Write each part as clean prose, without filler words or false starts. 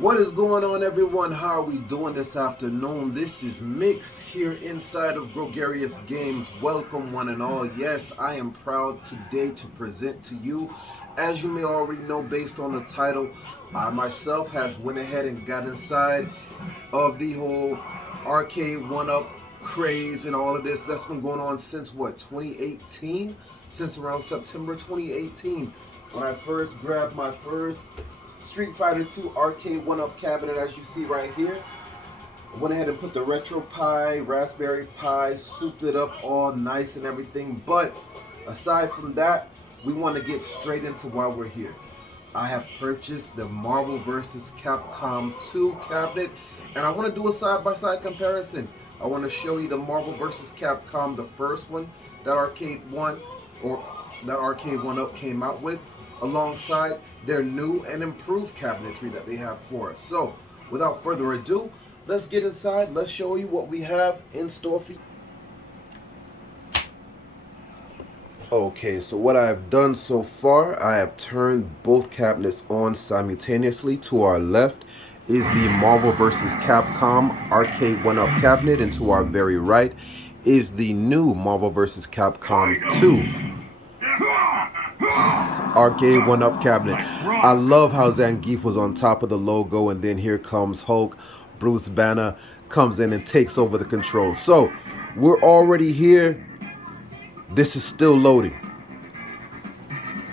What is going on, everyone? How are we doing this afternoon? This is Mix here inside of Gregarious Games. Welcome one and all. Yes, I am proud today to present to you, as you may already know based on the title, I myself have went ahead and got inside of the whole Arcade1UP craze and all of this that's been going on since what, 2018? Since around September 2018, when I first grabbed my first Street Fighter 2 Arcade1UP cabinet, as you see right here. I went ahead and put the Retro Pi, Raspberry Pi, souped it up all nice and everything. But aside from that, we want to get straight into why we're here. I have purchased the Marvel vs. Capcom 2 cabinet, and I want to do a side-by-side comparison. I want to show you the Marvel vs. Capcom, the first one that Arcade1UP came out with, alongside their new and improved cabinetry that they have for us. So, without further ado, let's get inside. Let's show you what we have in store for you. Okay, so what I've done so far, I have turned both cabinets on simultaneously. To our left is the Marvel vs. Capcom Arcade1UP cabinet, and to our very right is the new Marvel vs. Capcom 2 Arcade1UP cabinet. I love how Zangief was on top of the logo, and then here comes Hulk. Bruce Banner comes in and takes over the controls. So we're already here. This is still loading.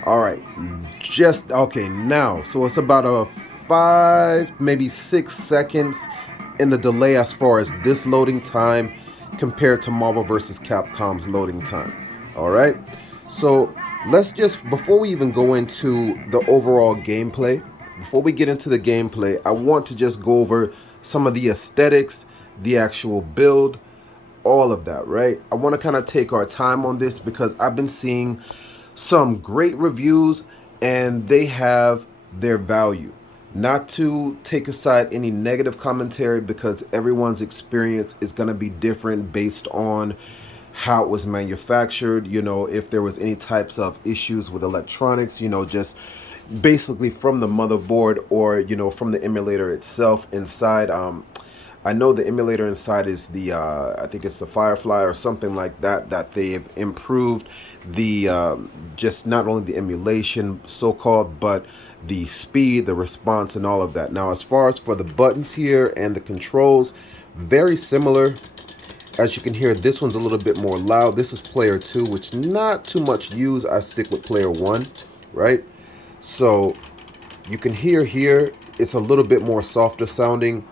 All right, just okay now. So it's about a 5, maybe 6 seconds in the delay as far as this loading time compared to Marvel vs. Capcom's loading time. All right. So let's just, before we even go into the overall gameplay, before we get into the gameplay, I want to just go over some of the aesthetics, the actual build, all of that, right? I want to kind of take our time on this because I've been seeing some great reviews and they have their value. Not to take aside any negative commentary, because everyone's experience is going to be different based on how it was manufactured, you know, if there was any types of issues with electronics, you know, just basically from the motherboard or, you know, from the emulator itself inside. I know the emulator inside is the, I think it's the Firefly or something like that, that they've improved the, just not only the emulation so-called, but the speed, the response, and all of that. Now, as far as for the buttons here and the controls, very similar. As you can hear, this one's a little bit more loud. This is player 2, which not too much used. I stick with player 1, right? So you can hear here, it's a little bit more softer sounding.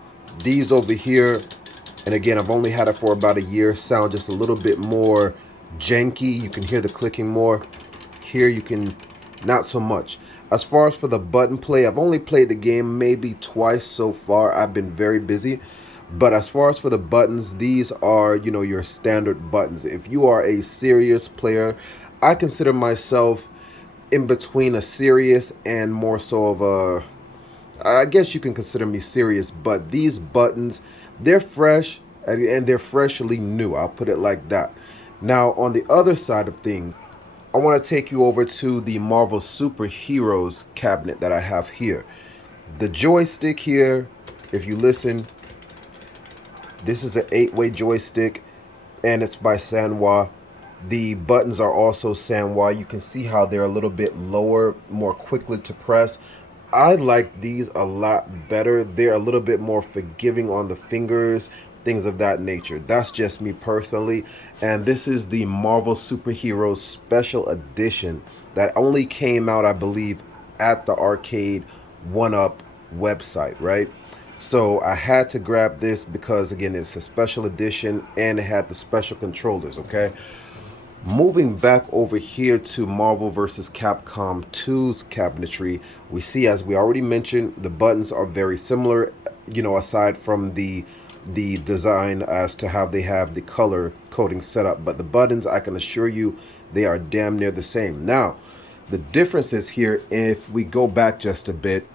These over here, and again, I've only had it for about a year, sound just a little bit more janky. You can hear the clicking more. Here you can, not so much. As far as for the button play, I've only played the game maybe twice so far. I've been very busy. But as far as for the buttons, these are, you know, your standard buttons. If you are a serious player, I consider myself in between a serious and more so of a, I guess you can consider me serious, but these buttons, they're fresh and they're freshly new. I'll put it like that. Now, on the other side of things, I want to take you over to the Marvel Superheroes cabinet that I have here. The joystick here, if you listen, this is an 8-way joystick, and it's by Sanwa. The buttons are also Sanwa. You can see how they're a little bit lower, more quickly to press. I like these a lot better. They're a little bit more forgiving on the fingers, things of that nature. That's just me personally. And this is the Marvel Superheroes Special Edition that only came out, I believe, at the Arcade1UP website, right? So I had to grab this because, again, it's a special edition and it had the special controllers, okay? Moving back over here to Marvel vs. Capcom 2's cabinetry, we see, as we already mentioned, the buttons are very similar, you know, aside from the design as to how they have the color coding set up. But the buttons, I can assure you, they are damn near the same. Now, the difference is here, if we go back just a bit,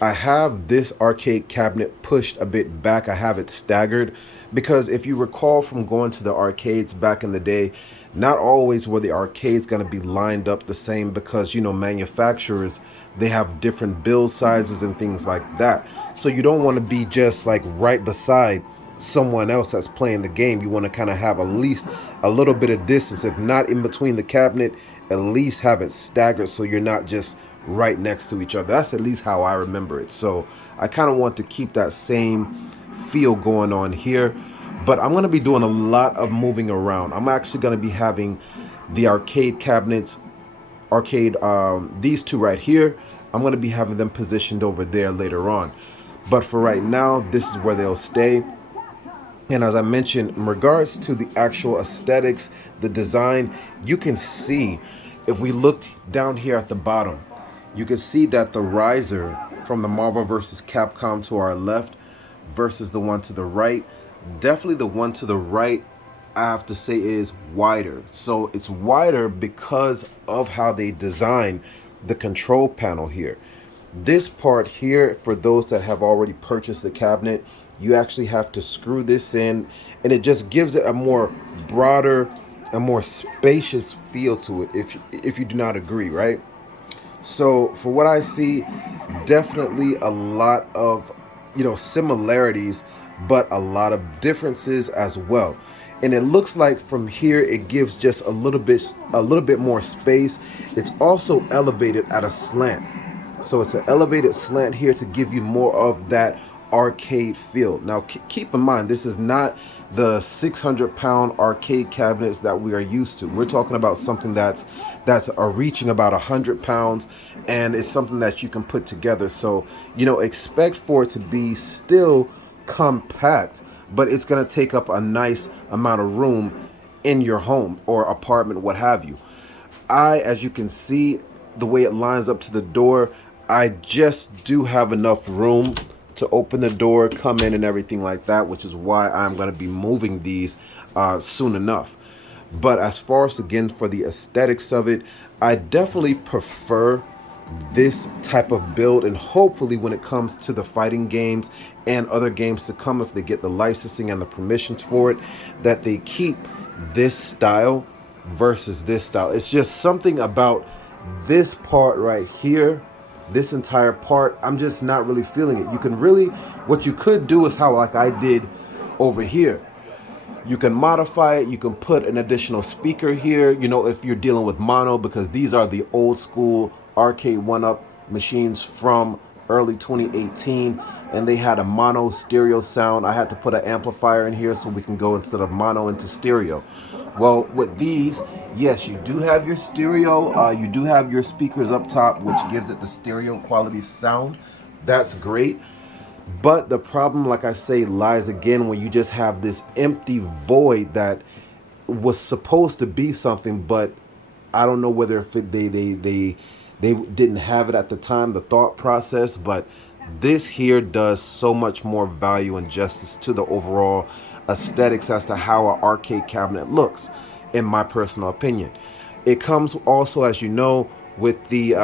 I have this arcade cabinet pushed a bit back. I have it staggered because if you recall from going to the arcades back in the day, not always were the arcades going to be lined up the same because, you know, manufacturers, They have different build sizes and things like that. So you don't want to be just like right beside someone else that's playing the game. You want to kind of have at least a little bit of distance, if not in between the cabinet, at least have it staggered so you're not just right next to each other. That's at least how I remember it. So I kind of want to keep that same feel going on here. But I'm going to be doing a lot of moving around. I'm actually going to be having the arcade cabinets, these two right here. I'm going to be having them positioned over there later on. But for right now, this is where they'll stay. And as I mentioned, in regards to the actual aesthetics, the design, you can see, if we look down here at the bottom, you can see that the riser from the Marvel vs. Capcom to our left versus the one to the right, definitely the one to the right, I have to say, is wider. So it's wider because of how they design the control panel here. This part here, for those that have already purchased the cabinet, you actually have to screw this in, and it just gives it a more broader, a more spacious feel to it, if you do not agree, right? So for what I see, definitely a lot of, similarities, but a lot of differences as well. And it looks like from here it gives just a little bit more space. It's also elevated at a slant. So it's an elevated slant here to give you more of that arcade feel. Now keep in mind, this is not the 600-pound arcade cabinets that we are used to. We're talking about something that's reaching about 100 pounds, and it's something that you can put together. So expect for it to be still compact, but it's going to take up a nice amount of room in your home or apartment, what have you. As you can see, the way it lines up to the door, I just do have enough room to open the door, come in, and everything like that, which is why I'm going to be moving these soon enough. But as far as, again, for the aesthetics of it, I definitely prefer this type of build, and hopefully when it comes to the fighting games and other games to come, if they get the licensing and the permissions for it, that they keep this style versus this style. It's just something about this part right here, this entire part, I'm just not really feeling it. You can really, what you could do is how, like I did over here, you can modify it. You can put an additional speaker here, if you're dealing with mono, because these are the old school Arcade1UP machines from early 2018, and they had a mono stereo sound. I had to put an amplifier in here so we can go, instead of mono, into stereo. Well, with these, yes, you do have your stereo. You do have your speakers up top, which gives it the stereo quality sound. That's great. But the problem, like I say, lies again when you just have this empty void that was supposed to be something, but I don't know whether if they didn't have it at the time, the thought process. But this here does so much more value and justice to the overall aesthetics as to how an arcade cabinet looks, in my personal opinion. It comes also, as you know, with the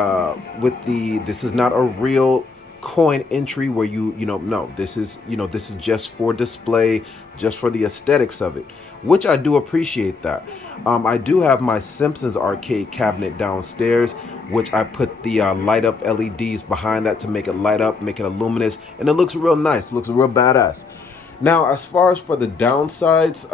this is not a real coin entry where no, this is just for display, just for the aesthetics of it, which I do appreciate that. I do have my Simpsons arcade cabinet downstairs, which I put the light up LEDs behind that to make it light up, make it luminous, and it looks real nice, it looks real badass. Now, as far as for the downsides,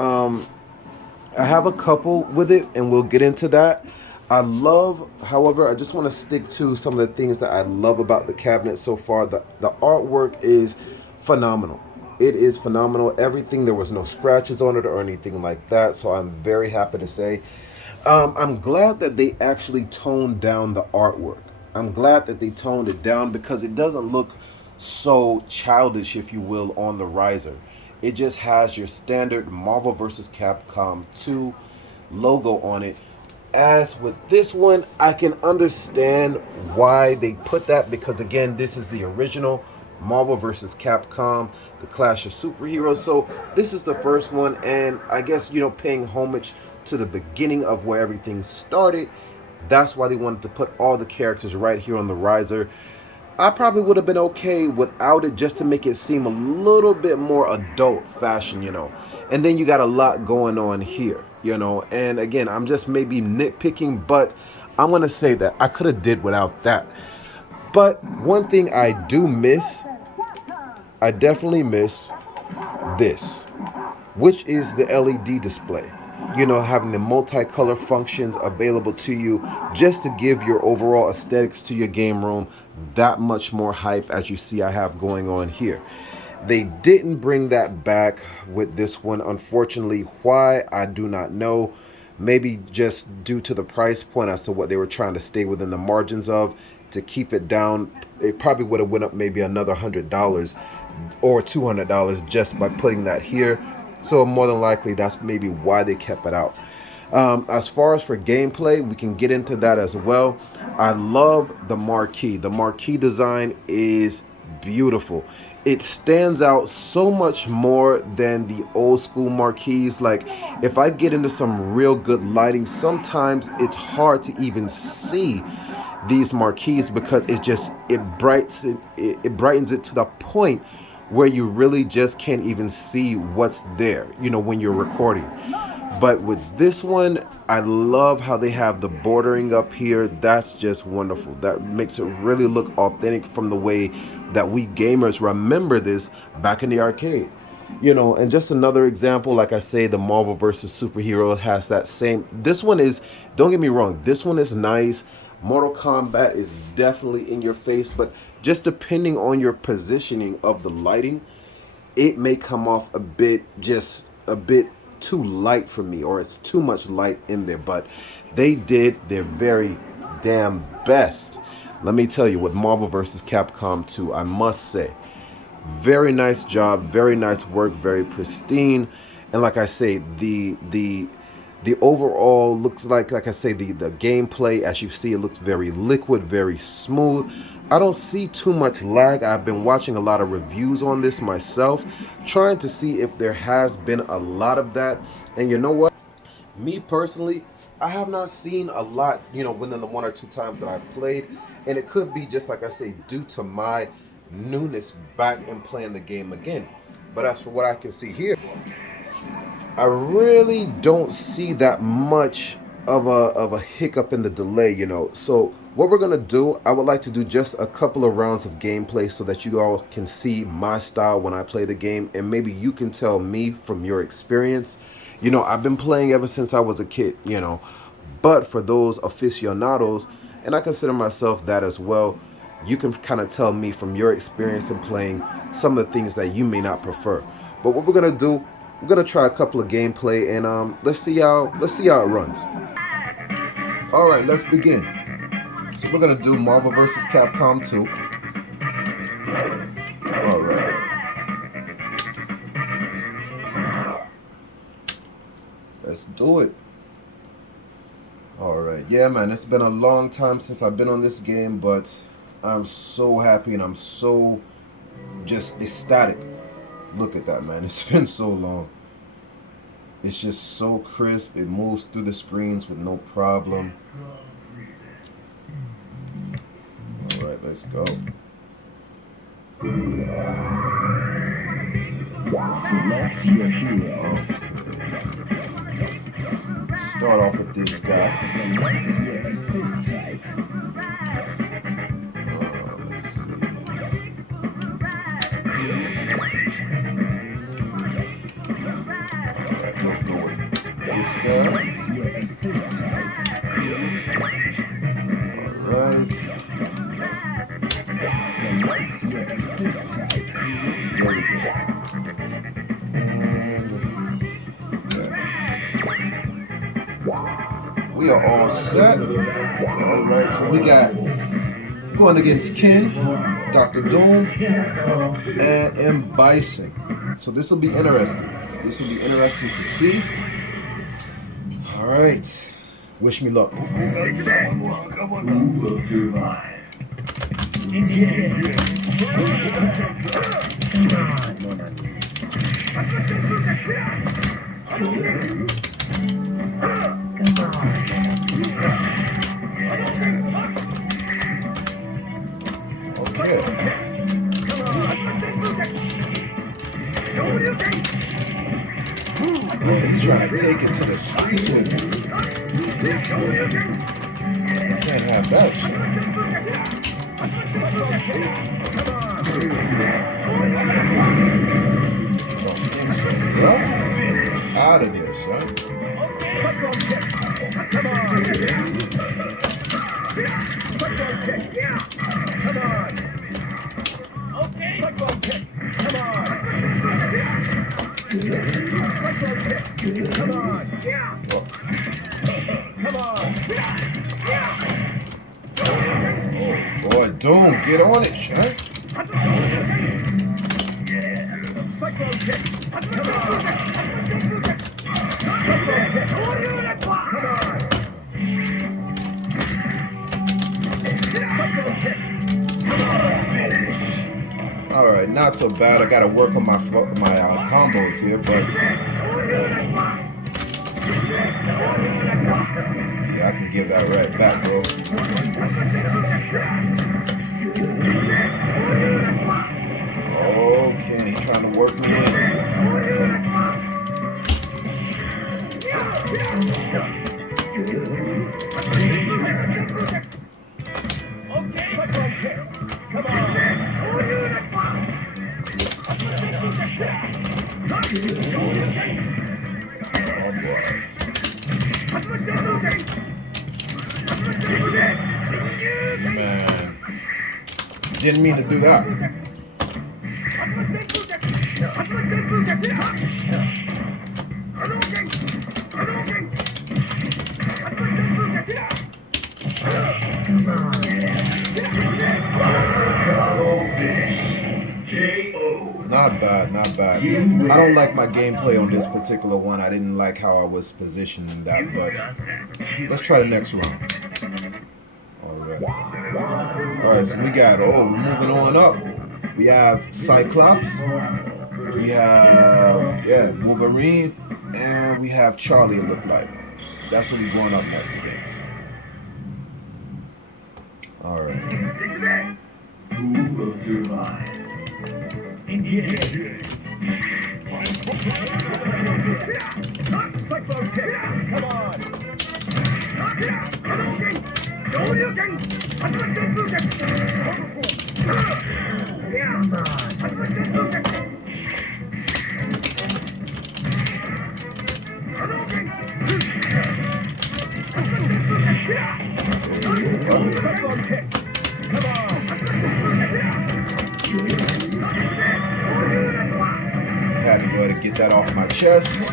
I have a couple with it, and we'll get into that. However, I just want to stick to some of the things that I love about the cabinet so far. The artwork is phenomenal. It is phenomenal. Everything, there was no scratches on it or anything like that, so I'm very happy to say. I'm glad that they actually toned down the artwork. I'm glad that they toned it down, because it doesn't look so childish, if you will, on the riser. It just has your standard Marvel vs. Capcom 2 logo on it. As with this one, I can understand why they put that, because again, this is the original Marvel vs. Capcom, the Clash of Superheroes. So this is the first one, and I guess, paying homage to the beginning of where everything started, that's why they wanted to put all the characters right here on the riser. I probably would have been okay without it, just to make it seem a little bit more adult fashion, And then you got a lot going on here, And again, I'm just maybe nitpicking, but I'm going to say that I could have did without that. But one thing I do miss, I definitely miss this, which is the LED display. You know, having the multicolor functions available to you just to give your overall aesthetics to your game room that much more hype, as you see I have going on here. They didn't bring that back with this one, unfortunately. Why, I do not know. Maybe just due to the price point as to what they were trying to stay within the margins of to keep it down. It probably would have went up maybe another $100 or $200 just by putting that here. So more than likely that's maybe why they kept it out. As far as for gameplay, we can get into that as well. I love the marquee. The marquee design is beautiful. It stands out so much more than the old school marquees. Like, if I get into some real good lighting, sometimes it's hard to even see these marquees because it brightens it to the point where you really just can't even see what's there, you know, when you're recording. But with this one, I love how they have the bordering up here. That's just wonderful. That makes it really look authentic from the way that we gamers remember this back in the arcade. You know, and just another example, like I say, the Marvel versus Superhero has that same. This one is, don't get me wrong, this one is nice. Mortal Kombat is definitely in your face, but just depending on your positioning of the lighting, it may come off just a bit too light for me, or it's too much light in there. But they did their very damn best. Let me tell you, with Marvel vs. Capcom 2, I must say, very nice job, very nice work, very pristine. And like I say, the overall looks like I say, the gameplay, as you see, it looks very liquid, very smooth. I don't see too much lag. I've been watching a lot of reviews on this myself, trying to see if there has been a lot of that. And you know what? Me personally, I have not seen a lot, you know, within the one or two times that I've played. And it could be just like I say, due to my newness back and playing the game again. But as for what I can see here, I really don't see that much of a hiccup in the delay, you know. So what we're gonna do, I would like to do just a couple of rounds of gameplay so that you all can see my style when I play the game, and maybe you can tell me from your experience. You know, I've been playing ever since I was a kid, you know, but for those aficionados, and I consider myself that as well, you can kind of tell me from your experience in playing some of the things that you may not prefer. But what we're gonna do, we're gonna try a couple of gameplay, and let's see how it runs. All right, let's begin. So we're gonna do Marvel vs. Capcom 2. All right. Let's do it. All right. Yeah, man, it's been a long time since I've been on this game, but I'm so happy and I'm so just ecstatic. Look at that, man. It's been so long. It's just so crisp. It moves through the screens with no problem. All right, let's go. Okay. Start off with this guy. Let's see. Let's go with this guy. Alright. There we go. We are all set. Alright, so we got going against Ken, Dr. Doom, and M. Bison. So this will be interesting. This will be interesting to see. Alright. Wish me luck. Who will survive? Okay. Oh, he's trying to take it to the streets with me. Can't have that shit. Don't think so, bro. Out of there, son. Boy, Doom, get on it, son. All right, not so bad. I gotta work on my combos here, but yeah, I can give that right back, bro. Okay, he trying to work me in. Oh boy. Man. Didn't mean to do that. Not bad, not bad. I don't like my gameplay on this particular one. I didn't like how I was positioned in that, but let's try the next round. Alright, so we got, we're moving on up. We have Cyclops, we have, Wolverine, and we have Charlie, it looked like. That's what we're going up next against. Alright. Who will survive? Come on! Had to go ahead and get that off my chest.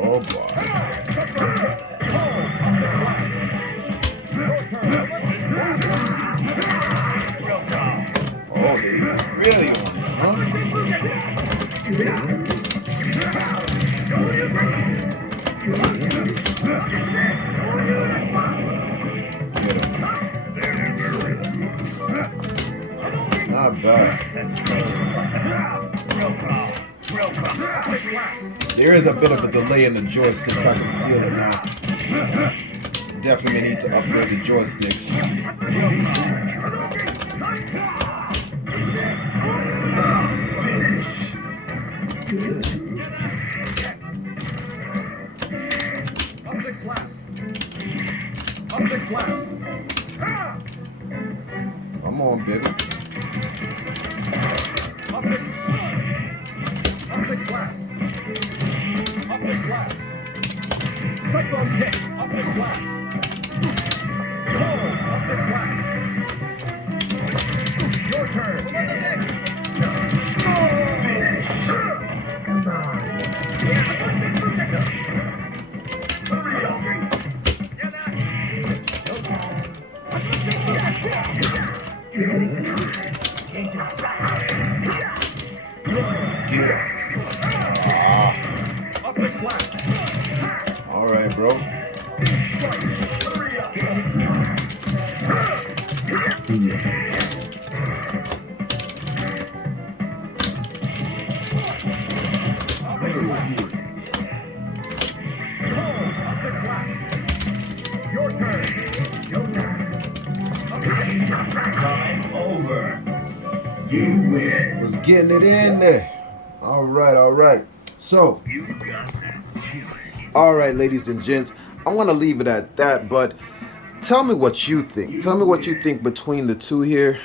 Oh boy. Oh, they really want it, huh? Not bad. There is a bit of a delay in the joysticks. I can feel it now. Definitely need to upgrade the joysticks. Come on, baby. Your turn. Get up. All right, bro. Time over. You win. Was getting it in there. All right, all right. So, all right, ladies and gents, I want to leave it at that, but tell me what you think. Tell me what you think between the two here.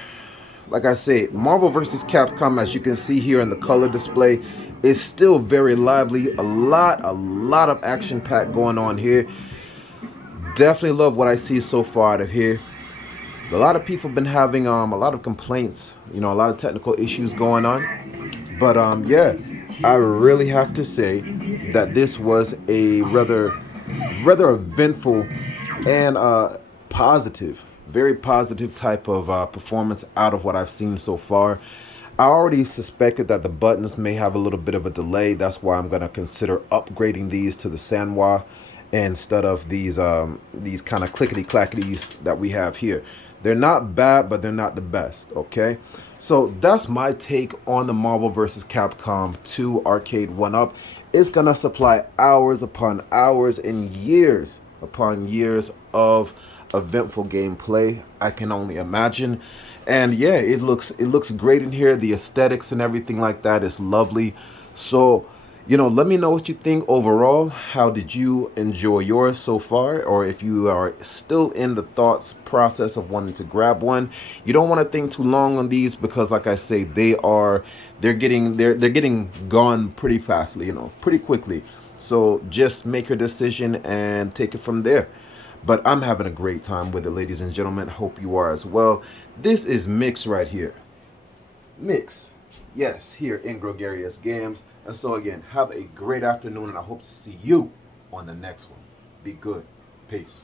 Like I said, Marvel vs. Capcom, as you can see here in the color display, is still very lively. A lot of action pack going on here. Definitely love what I see so far out of here. A lot of people have been having a lot of complaints, a lot of technical issues going on. But yeah, I really have to say that this was a rather eventful and positive, very positive type of performance out of what I've seen so far. I already suspected that the buttons may have a little bit of a delay. That's why I'm going to consider upgrading these to the Sanwa instead of these kind of clickety clackities that we have here. They're not bad, but they're not the best, okay? So that's my take on the Marvel vs. Capcom 2 Arcade1UP. It's going to supply hours upon hours and years upon years of eventful gameplay. I can only imagine. And yeah, it looks great in here. The aesthetics and everything like that is lovely. So, let me know what you think overall. How did you enjoy yours so far? Or if you are still in the thoughts process of wanting to grab one, you don't want to think too long on these because, like I say, they're getting gone pretty fastly, pretty quickly. So just make your decision and take it from there. But I'm having a great time with it, ladies and gentlemen. Hope you are as well. This is Mix right here. Mix. Yes, here in Gregarious Games. And so again, have a great afternoon, and I hope to see you on the next one. Be good. Peace.